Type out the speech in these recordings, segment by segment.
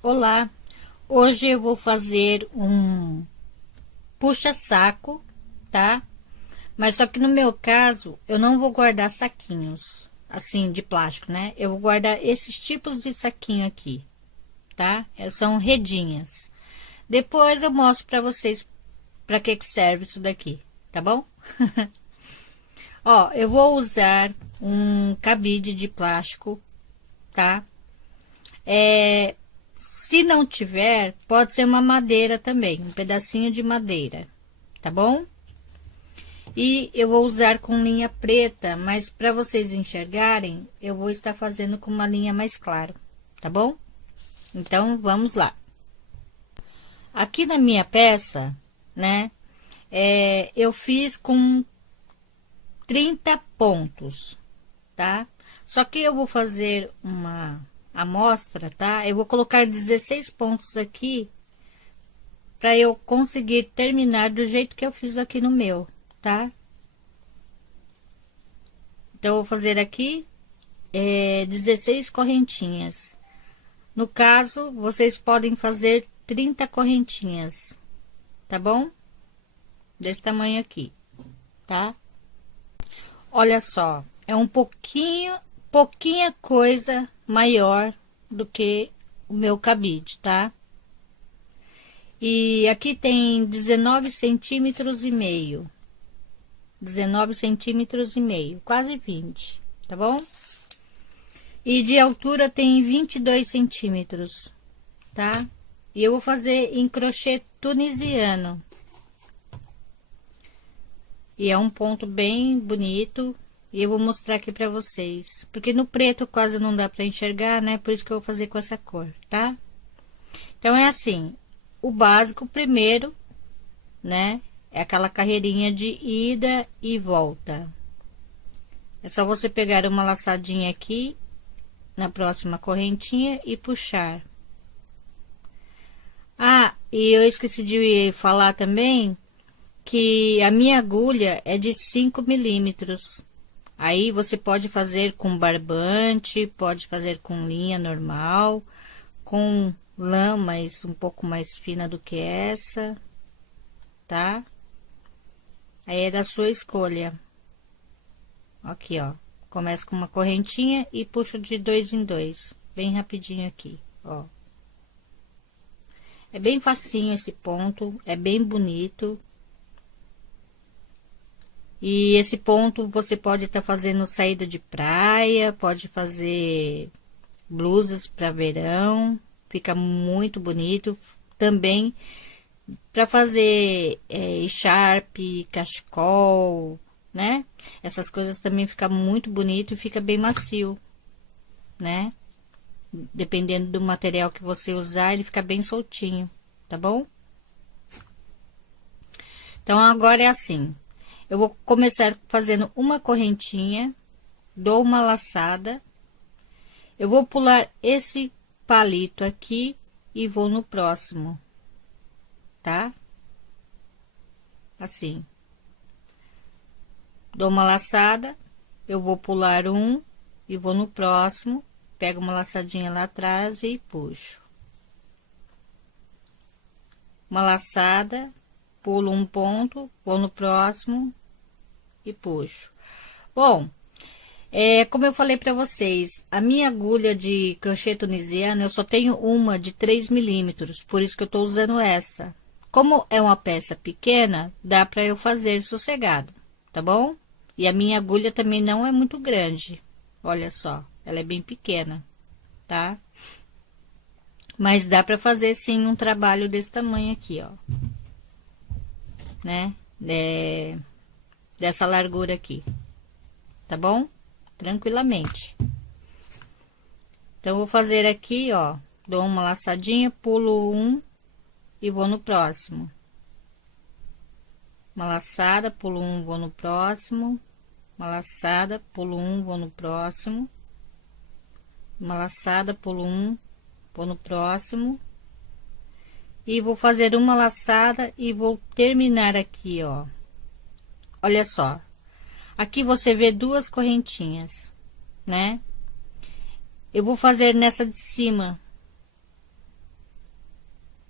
Olá, hoje eu vou fazer um puxa-saco, tá? Mas só que no meu caso, eu não vou guardar saquinhos, assim, de plástico, né? Eu vou guardar esses tipos de saquinho aqui, tá? São redinhas. Depois eu mostro pra vocês pra que serve isso daqui, tá bom? Ó, eu vou usar um cabide de plástico, tá? Se não tiver, pode ser uma madeira também, um pedacinho de madeira, tá bom? E eu vou usar com linha preta, mas para vocês enxergarem, eu vou estar fazendo com uma linha mais clara, tá bom? Então, vamos lá. Aqui na minha peça, né, eu fiz com 30 pontos, tá? Só que eu vou fazer uma amostra, tá? Eu vou colocar 16 pontos aqui para eu conseguir terminar do jeito que eu fiz aqui no meu, tá? Então, eu vou fazer aqui 16 correntinhas. No caso, vocês podem fazer 30 correntinhas, tá bom? Desse tamanho aqui, tá? Olha só, é um pouquinha coisa maior do que o meu cabide, tá? E aqui tem 19 centímetros e meio. 19 centímetros e meio, quase 20, tá bom? E de altura tem 22 centímetros, tá? E eu vou fazer em crochê tunisiano. E é um ponto bem bonito. E eu vou mostrar aqui pra vocês. Porque no preto quase não dá pra enxergar, né? Por isso que eu vou fazer com essa cor, tá? Então, é assim. O básico primeiro, né? É aquela carreirinha de ida e volta. É só você pegar uma laçadinha aqui na próxima correntinha e puxar. Ah, e eu esqueci de falar também que a minha agulha é de 5 milímetros. Aí você pode fazer com barbante, pode fazer com linha normal, com lã, mas um pouco mais fina do que essa, tá? Aí é da sua escolha. Aqui, ó. Começo com uma correntinha e puxo de 2 em 2, bem rapidinho aqui, ó. É bem facinho esse ponto, é bem bonito. E esse ponto você pode estar fazendo saída de praia, pode fazer blusas para verão, fica muito bonito. Também para fazer echarpe, cachecol, né? Essas coisas também fica muito bonito e fica bem macio, né? Dependendo do material que você usar, ele fica bem soltinho, tá bom? Então, agora é assim. Eu vou começar fazendo uma correntinha, dou uma laçada. Eu vou pular esse palito aqui e vou no próximo, tá? Assim. Dou uma laçada, eu vou pular um e vou no próximo. Pego uma laçadinha lá atrás e puxo. Uma laçada, pulo um ponto, vou no próximo e puxo. Bom, como eu falei para vocês, a minha agulha de crochê tunisiano, eu só tenho uma de 3 milímetros, por isso que eu tô usando essa. Como é uma peça pequena, dá para eu fazer sossegado, tá bom? E a minha agulha também não é muito grande, olha só, ela é bem pequena, tá? Mas dá para fazer sim um trabalho desse tamanho aqui, ó, né? Dessa largura aqui, tá bom? Tranquilamente. Então, eu vou fazer aqui, ó, dou uma laçadinha, pulo um e vou no próximo. Uma laçada, pulo um, vou no próximo. Uma laçada, pulo um, vou no próximo. Uma laçada, pulo um, vou no próximo. E vou fazer uma laçada e vou terminar aqui, ó. Olha só. Aqui você vê duas correntinhas, né? Eu vou fazer nessa de cima,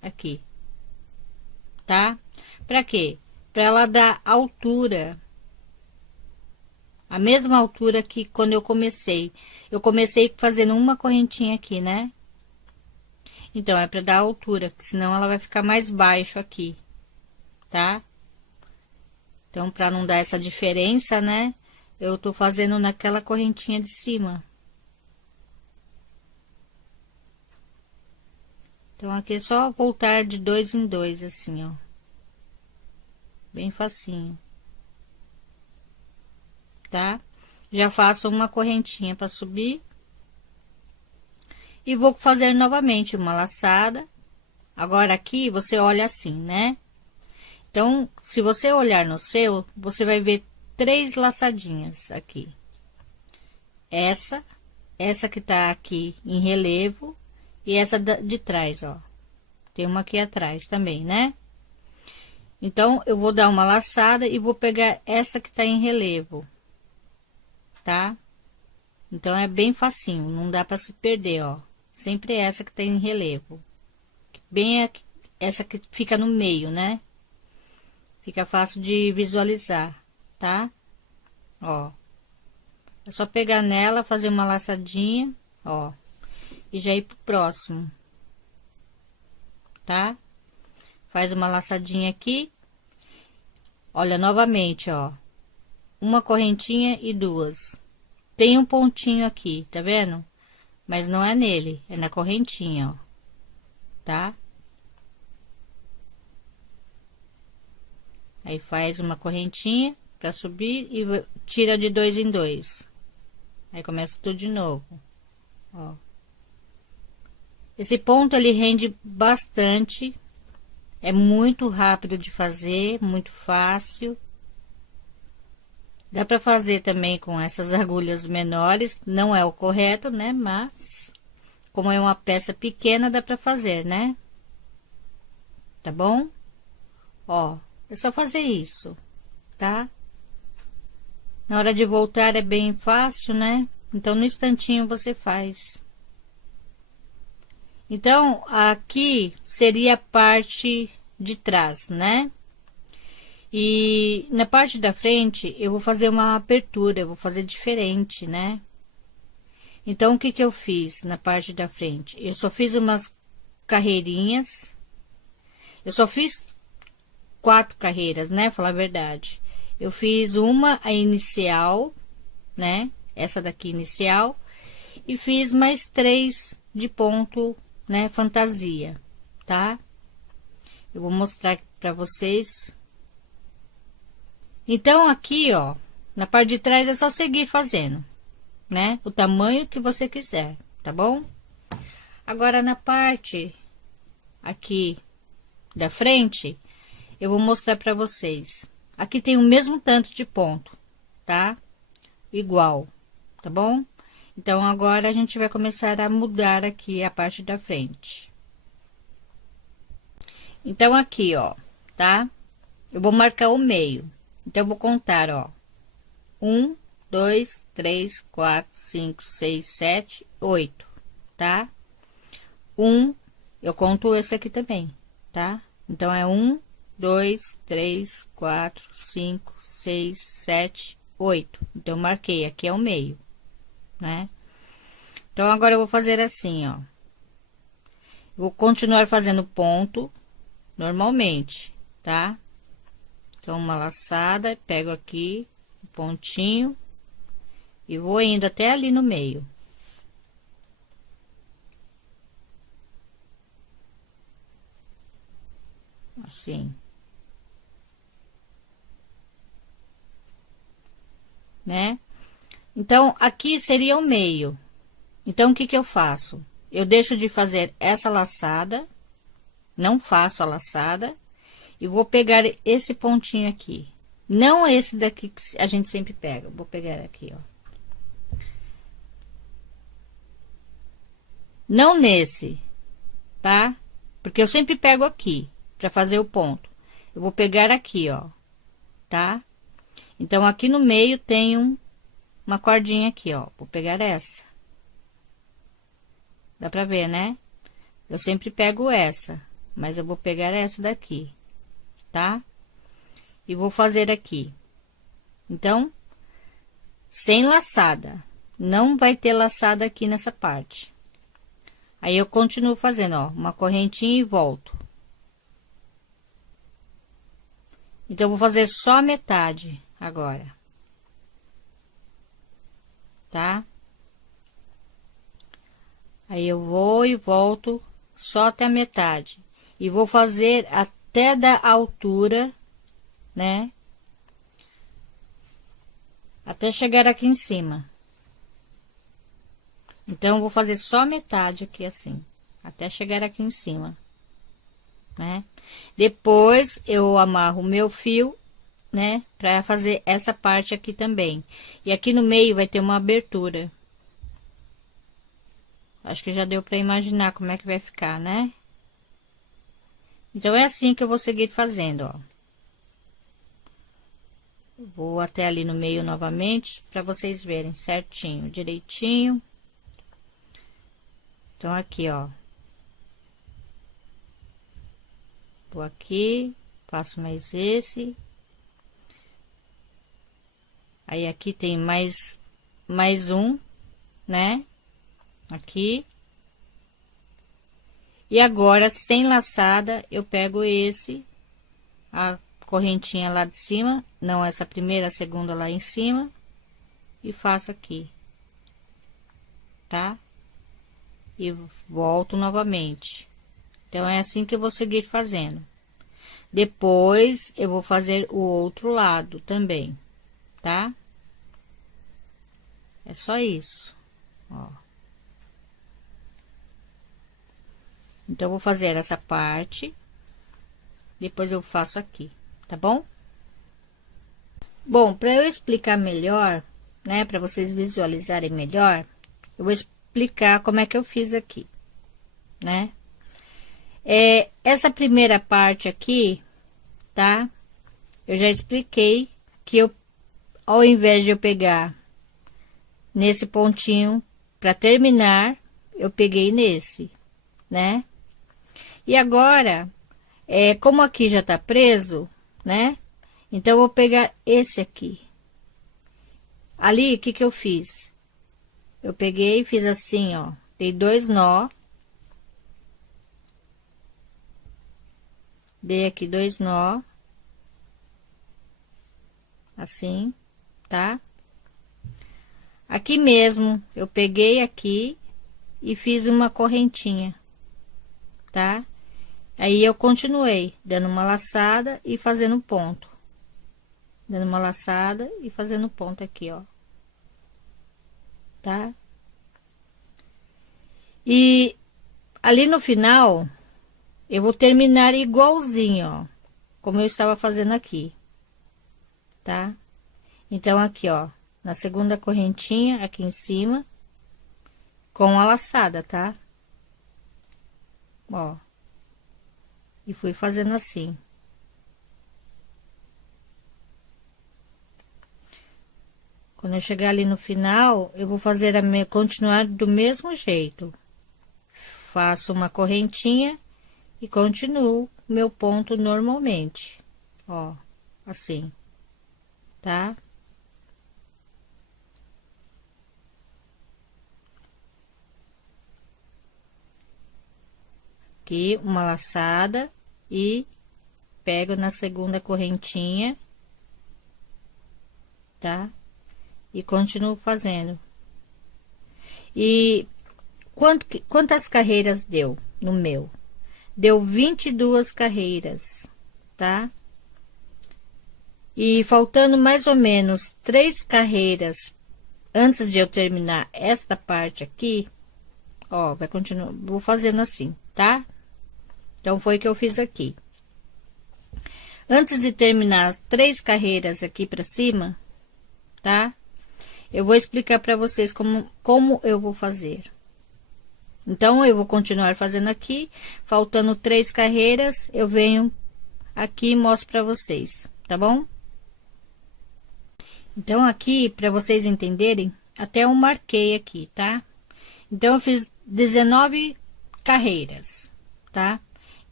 aqui, tá? Pra quê? Pra ela dar altura, a mesma altura que quando eu comecei. Eu comecei fazendo uma correntinha aqui, né? Então, é pra dar altura, senão ela vai ficar mais baixo aqui, tá? Então, pra não dar essa diferença, né? Eu tô fazendo naquela correntinha de cima. Então, aqui é só voltar de 2 em 2, assim, ó. Bem facinho. Tá? Já faço uma correntinha para subir. E vou fazer novamente uma laçada. Agora, aqui, você olha assim, né? Então, se você olhar no seu, você vai ver 3 laçadinhas aqui. Essa que tá aqui em relevo e essa de trás, ó. Tem uma aqui atrás também, né? Então, eu vou dar uma laçada e vou pegar essa que tá em relevo, tá? Então, é bem facinho, não dá para se perder, ó. Sempre essa que tá em relevo. Bem essa que fica no meio, né? Fica fácil de visualizar, tá? Ó. É só pegar nela, fazer uma laçadinha, ó. E já ir pro próximo. Tá? Faz uma laçadinha aqui. Olha, novamente, ó. Uma correntinha e 2. Tem um pontinho aqui, tá vendo? Mas não é nele, é na correntinha, ó. Tá? Aí faz uma correntinha pra subir e tira de 2 em 2. Aí começa tudo de novo, ó. Esse ponto ele rende bastante, é muito rápido de fazer, muito fácil. Dá para fazer também com essas agulhas menores, não é o correto, né? Mas, como é uma peça pequena, dá para fazer, né? Tá bom? Ó, é só fazer isso, tá? Na hora de voltar é bem fácil, né? Então, no instantinho você faz. Então, aqui seria a parte de trás, né? E na parte da frente, eu vou fazer uma abertura, eu vou fazer diferente, né? Então, o que que eu fiz na parte da frente? Eu só fiz umas carreirinhas. Eu só fiz 4 carreiras, né? Falar a verdade. Eu fiz uma, a inicial, né? Essa daqui inicial. E fiz mais 3 de ponto, né? Fantasia, tá? Eu vou mostrar pra vocês. Então, aqui, ó, na parte de trás é só seguir fazendo, né? O tamanho que você quiser, tá bom? Agora, na parte aqui da frente, eu vou mostrar pra vocês. Aqui tem o mesmo tanto de ponto, tá? Igual, tá bom? Então, agora a gente vai começar a mudar aqui a parte da frente. Então, aqui, ó, tá? Eu vou marcar o meio. Então, eu vou contar, ó. 1, 2, 3, 4, 5, 6, 7, 8, tá? 1, eu conto esse aqui também, tá? Então, é 1, 2, 3, 4, 5, 6, 7, 8. Então, eu marquei, aqui é o meio, né? Então, agora eu vou fazer assim, ó. Vou continuar fazendo ponto normalmente, tá? Então, uma laçada, pego aqui o pontinho e vou indo até ali no meio. Assim. Né? Então, aqui seria o meio. Então, o que que eu faço? Eu deixo de fazer essa laçada, não faço a laçada, e vou pegar esse pontinho aqui. Não esse daqui que a gente sempre pega. Vou pegar aqui, ó. Não nesse, tá? Porque eu sempre pego aqui, pra fazer o ponto. Eu vou pegar aqui, ó, tá? Então, aqui no meio tem uma cordinha aqui, ó. Vou pegar essa. Dá pra ver, né? Eu sempre pego essa. mas eu vou pegar essa daqui, tá? E vou fazer aqui. Então, sem laçada, não vai ter laçada aqui nessa parte. Aí eu continuo fazendo, ó, uma correntinha e volto. Então, eu vou fazer só a metade agora, tá? Aí eu vou e volto só até a metade. E vou fazer até da altura, né? Até chegar aqui em cima. Então, eu vou fazer só metade aqui assim, até chegar aqui em cima, né? Depois, eu amarro o meu fio, né? Pra fazer essa parte aqui também. E aqui no meio vai ter uma abertura. Acho que já deu pra imaginar como é que vai ficar, né? Então, é assim que eu vou seguir fazendo, ó. Vou até ali no meio novamente, pra vocês verem certinho, direitinho. Então, aqui, ó. Vou aqui, faço mais esse. Aí, aqui tem mais um, né? Aqui. E agora, sem laçada, eu pego a correntinha lá de cima, não essa primeira, a segunda lá em cima, e faço aqui, tá? E volto novamente. Então, é assim que eu vou seguir fazendo. Depois, eu vou fazer o outro lado também, tá? É só isso, ó. Então, eu vou fazer essa parte, depois eu faço aqui, tá bom? Bom, para eu explicar melhor, né, para vocês visualizarem melhor, eu vou explicar como é que eu fiz aqui, né? Essa primeira parte aqui, tá? Eu já expliquei que ao invés de eu pegar nesse pontinho para terminar, eu peguei nesse, né? E agora, como aqui já tá preso, né? Então, eu vou pegar esse aqui. Ali, o que que eu fiz? Eu peguei e fiz assim, ó. Dei 2 nó. Dei aqui 2 nó. Assim, tá? Aqui mesmo, eu peguei aqui e fiz uma correntinha, tá? Aí, eu continuei dando uma laçada e fazendo ponto. Dando uma laçada e fazendo ponto aqui, ó. Tá? E ali no final, eu vou terminar igualzinho, ó. Como eu estava fazendo aqui. Tá? Então, aqui, ó. Na segunda correntinha, aqui em cima. Com a laçada, tá? Ó. E fui fazendo assim. Quando eu chegar ali no final, eu vou fazer continuar do mesmo jeito. Faço uma correntinha e continuo meu ponto normalmente. Ó, assim, tá? Aqui, uma laçada e pego na segunda correntinha, tá? E continuo fazendo. E quantas carreiras deu no meu? Deu 22 carreiras, tá? E faltando mais ou menos 3 carreiras antes de eu terminar esta parte aqui, ó, vai continuar, vou fazendo assim, tá? Então, foi o que eu fiz aqui. Antes de terminar 3 carreiras aqui pra cima, tá? Eu vou explicar para vocês como eu vou fazer. Então, eu vou continuar fazendo aqui. Faltando 3 carreiras, eu venho aqui e mostro para vocês, tá bom? Então, aqui, para vocês entenderem, até eu marquei aqui, tá? Então, eu fiz 19 carreiras, tá?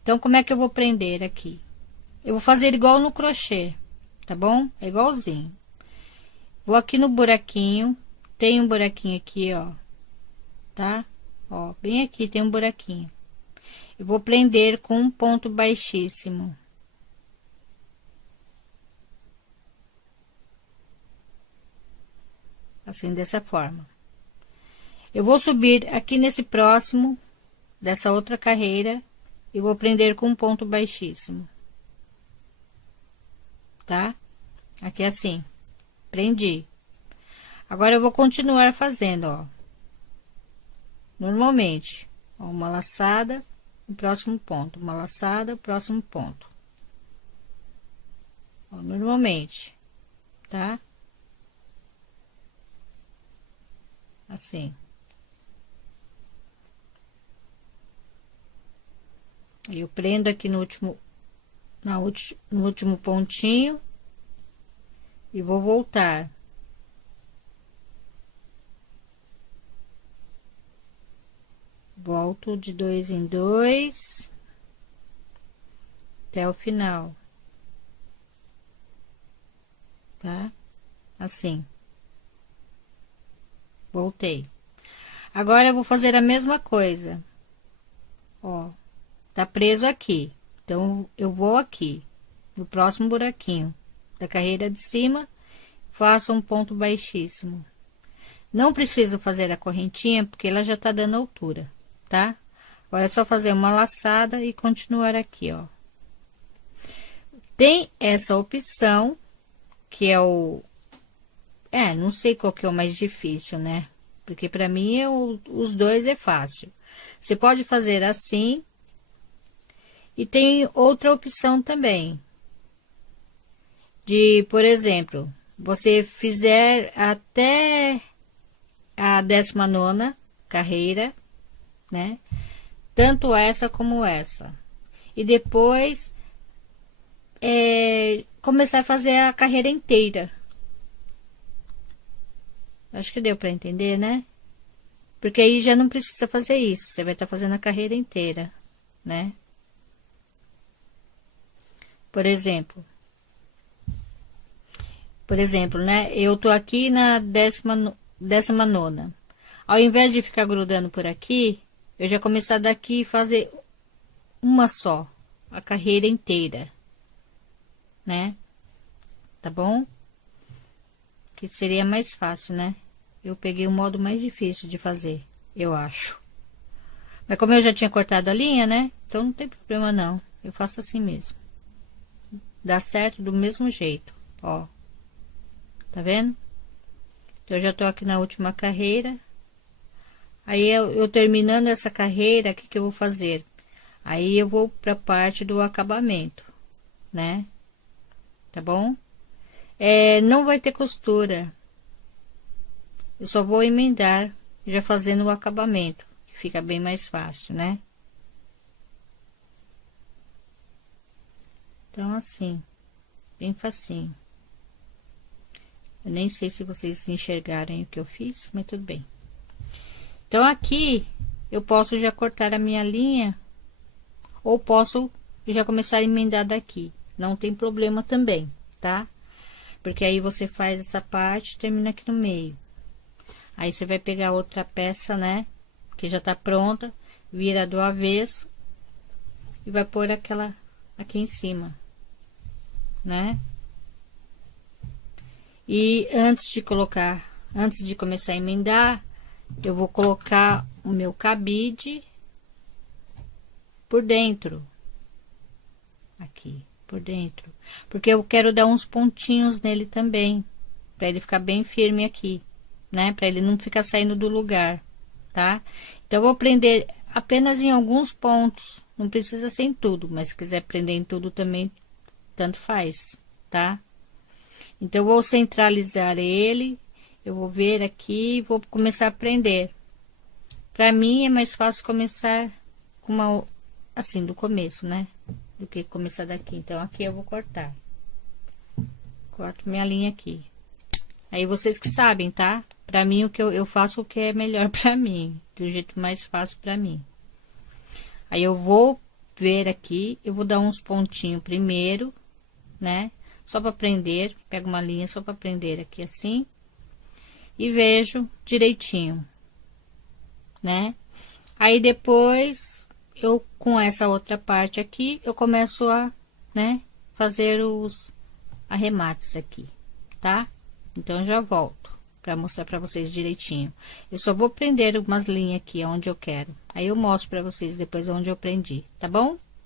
Então, como é que eu vou prender aqui? Eu vou fazer igual no crochê, tá bom? É igualzinho. Vou aqui no buraquinho, tem um buraquinho aqui, ó, tá? Ó, bem aqui tem um buraquinho. Eu vou prender com um ponto baixíssimo. Assim, dessa forma. Eu vou subir aqui nesse próximo, dessa outra carreira, e vou prender com um ponto baixíssimo. Tá? Aqui assim, prendi. Agora, eu vou continuar fazendo, ó. Normalmente, ó, uma laçada, o próximo ponto, uma laçada, o próximo ponto. Ó, normalmente, tá? Assim. Eu prendo aqui no último, no último pontinho e vou voltar. Volto de 2 em 2 até o final, tá? Assim. Voltei. Agora eu vou fazer a mesma coisa. Ó, tá preso aqui. Então, eu vou aqui, no próximo buraquinho da carreira de cima, faço um ponto baixíssimo. Não preciso fazer a correntinha, porque ela já tá dando altura, tá? Agora é só fazer uma laçada e continuar aqui, ó. Tem essa opção, que é o... não sei qual que é o mais difícil, né? Porque pra mim, os dois é fácil. Você pode fazer assim. E tem outra opção também. De, por exemplo, você fizer até a 19ª carreira, né? Tanto essa como essa. E depois, começar a fazer a carreira inteira. Acho que deu para entender, né? Porque aí já não precisa fazer isso. Você vai estar fazendo a carreira inteira, né? Por exemplo, né? Eu tô aqui na 19ª. Ao invés de ficar grudando por aqui, eu já começar daqui e fazer uma só, a carreira inteira, né? Tá bom? Que seria mais fácil, né? Eu peguei o modo mais difícil de fazer, eu acho. Mas como eu já tinha cortado a linha, né? Então não tem problema não. Eu faço assim mesmo. Dá certo do mesmo jeito, ó. Tá vendo? Então, eu já tô aqui na última carreira. Aí, eu terminando essa carreira, o que que eu vou fazer? Aí, eu vou pra parte do acabamento, né? Tá bom? Não vai ter costura. Eu só vou emendar, já fazendo o acabamento, que fica bem mais fácil, né? Então, assim, bem facinho. Eu nem sei se vocês enxergarem o que eu fiz, mas tudo bem. Então, aqui, eu posso já cortar a minha linha, ou posso já começar a emendar daqui. Não tem problema também, tá? Porque aí você faz essa parte e termina aqui no meio. Aí, você vai pegar outra peça, né? Que já tá pronta, vira do avesso e vai pôr aquela aqui em cima, né? E antes de começar a emendar, eu vou colocar o meu cabide por dentro. Aqui, por dentro. Porque eu quero dar uns pontinhos nele também, para ele ficar bem firme aqui, né? Para ele não ficar saindo do lugar, tá? Então, eu vou prender apenas em alguns pontos, não precisa ser em tudo, mas se quiser prender em tudo também, tanto faz, tá? Então, eu vou centralizar ele, eu vou ver aqui e vou começar a prender. Pra mim, é mais fácil começar com uma, assim, do começo, né? Do que começar daqui. Então, aqui eu vou cortar. Corto minha linha aqui. Aí, vocês que sabem, tá? Pra mim, o que eu faço o que é melhor pra mim, do jeito mais fácil pra mim. Aí, eu vou ver aqui, eu vou dar uns pontinhos primeiro, né? Só para prender, pego uma linha só para prender aqui assim. E vejo direitinho, né? Aí depois, eu com essa outra parte aqui, eu começo a, né, fazer os arremates aqui, tá? Então, eu já volto para mostrar para vocês direitinho. Eu só vou prender umas linhas aqui onde eu quero. Aí, eu mostro para vocês depois onde eu prendi, tá bom?